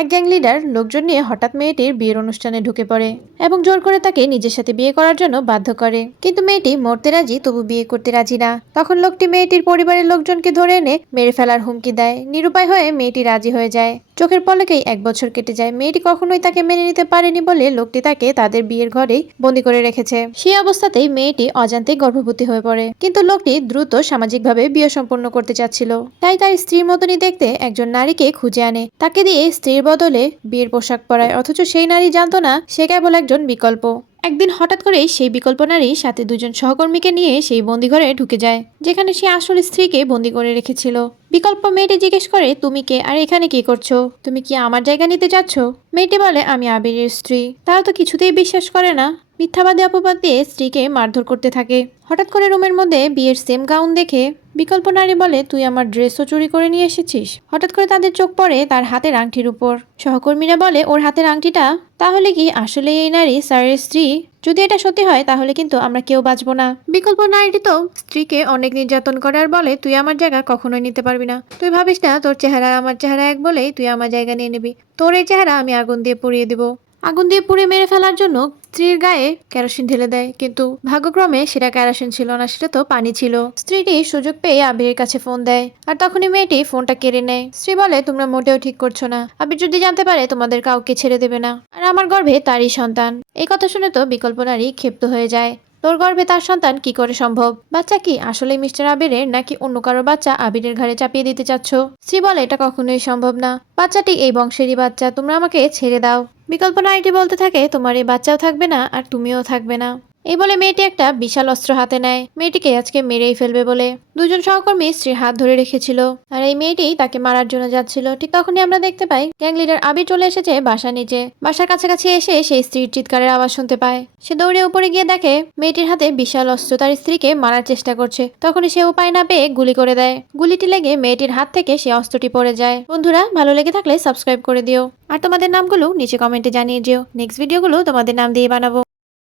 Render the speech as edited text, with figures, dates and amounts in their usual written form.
এক gang leader লোকজন নিয়ে হঠাৎ মেয়েটির বিয়ের অনুষ্ঠানে ঢুকে পড়ে এবং জোর করে তাকে নিজের সাথে বিয়ে করার জন্য বাধ্য করে। কিন্তু মেয়েটি মরতে রাজি, তবু বিয়ে করতে রাজি না। তখন লোকটি মেয়েটির পরিবারের লোকজনকে ধরে এনে মেরে ফেলার হুমকি দেয়। নিরুপায় হয়ে মেয়েটি রাজি হয়ে যায়। চোখের পলকেই 1 বছর কেটে যায়। মেয়েটি কখনোই তাকে মেনে নিতে পারেনি বলে লোকটি তাকে তাদের বিয়ের ঘরেই বন্দি করে রেখেছে। সেই অবস্থাতেই মেয়েটি অজান্তেই গর্ভবতী হয়ে পড়ে। কিন্তু লোকটি দ্রুত সামাজিকভাবে বিয়ে সম্পন্ন করতে চাচ্ছিল, তাই তার স্ত্রীর মতনই দেখতে একজন নারীকে খুঁজে আনে। তাকে দিয়ে স্ত্রীর বদলে বিয়ের পোশাক পরায়, অথচ সেই নারী জানতো না সে কেবল একজন বিকল্প। একদিন হঠাৎ করেই সেই বিকল্প নারী সাথে 2 জন সহকর্মীকে নিয়ে সেই বন্দিঘরে ঢুকে যায়, যেখানে সে আসল স্ত্রীকে বন্দি করে রেখেছিল। বিকল্প মেয়েটি জিজ্ঞেস করে, তুমি কে আর এখানে কি করছো? তুমি কি আমার জায়গা নিতে চাচ্ছ? মেয়েটি বলে, আমি আবিরের স্ত্রী। তারা তো কিছুতেই বিশ্বাস করে না। মিথ্যাবাদী অপবাদ দিয়ে স্ত্রীকে মারধর করতে থাকে। হঠাৎ করে রুমের মধ্যে বিয়ের সেম গাউন দেখে বিকল্প নারী বলে, তুই আমার ড্রেসও চুরি করে নিয়ে এসেছিস। হঠাৎ করে তাদের চোখ পড়ে তার হাতের আংটির উপর। সহকর্মীরা বলে, ওর হাতের আংটিটা তাহলে কি আসলে এই নারী স্যারের স্ত্রী? যদি এটা সত্যি হয় তাহলে কিন্তু আমরা কেউ বাঁচবো না। বিকল্প নারীটি তো স্ত্রীকে অনেক নির্যাতন করে আর বলে, তুই আমার জায়গা কখনোই নিতে পারবি না। তুই ভাবিস না তোর চেহারা আমার চেহারা এক বলেই তুই আমার জায়গা নিয়ে নিবি। তোর এই চেহারা আমি আগুন দিয়ে পুড়িয়ে দিব। আগুন দিয়ে পুড়ে মেরে ফেলার জন্য স্ত্রীর গায়ে কেরোসিন ঢেলে দেয়, কিন্তু ভাগ্যক্রমে সেটা কেরোসিন ছিল না, সেটা তো পানি ছিল। স্ত্রীটি সুযোগ পেয়ে আবিরের কাছে ফোন দেয়, আর তখনই মেয়েটি ফোনটা কেড়ে নেয়। স্ত্রী বলে, তোমরা মোটেও ঠিক করছো না। আবির যদি জানতে পারে তোমাদের কাউকে ছেড়ে দেবে না, আর আমার গর্ভে তারই সন্তান। এই কথা শুনে তো বিকল্প নারী ক্ষিপ্ত হয়ে যায়। তোর গর্ভে তার সন্তান কি করে সম্ভব? বাচ্চা কি আসলে মিস্টার আবিরের, নাকি অন্য কারো বাচ্চা আবিরের ঘাড়ে চাপিয়ে দিতে চাচ্ছ? স্ত্রী বলে, এটা কখনোই সম্ভব না। বাচ্চাটি এই বংশেরই বাচ্চা, তোমরা আমাকে ছেড়ে দাও। বিকল্প নারীটি বলতে থাকে, তোমার এই বাচ্চাও থাকবে না আর তুমিও থাকবে না। এই বলে মেয়েটি একটা বিশাল অস্ত্র হাতে নেয়, মেয়েটিকে আজকে মেরেই ফেলবে বলে। 2 জন সহকর্মী স্ত্রীর হাত ধরে রেখেছিল, আর এই মেয়েটি তাকে মারার জন্য যাচ্ছিল। ঠিক তখনই আমরা দেখতে পাই গ্যাং লিডার আবির চলে এসেছে বাসার নিচে। বাসার কাছাকাছি এসে সেই স্ত্রীর চিৎকারের আওয়াজ শুনতে পায়। সে দৌড়ে উপরে গিয়ে দেখে মেয়েটির হাতে বিশাল অস্ত্র, তার স্ত্রীকে মারার চেষ্টা করছে। তখনই সে উপায় না পেয়ে গুলি করে দেয়। গুলিটি লেগে মেয়েটির হাত থেকে সে অস্ত্রটি পড়ে যায়। বন্ধুরা, ভালো লেগে থাকলে সাবস্ক্রাইব করে দিও, আর তোমাদের নামগুলো নিচে কমেন্টে জানিয়ে দিও। নেক্সট ভিডিওগুলো তোমাদের নাম দিয়ে বানাবো।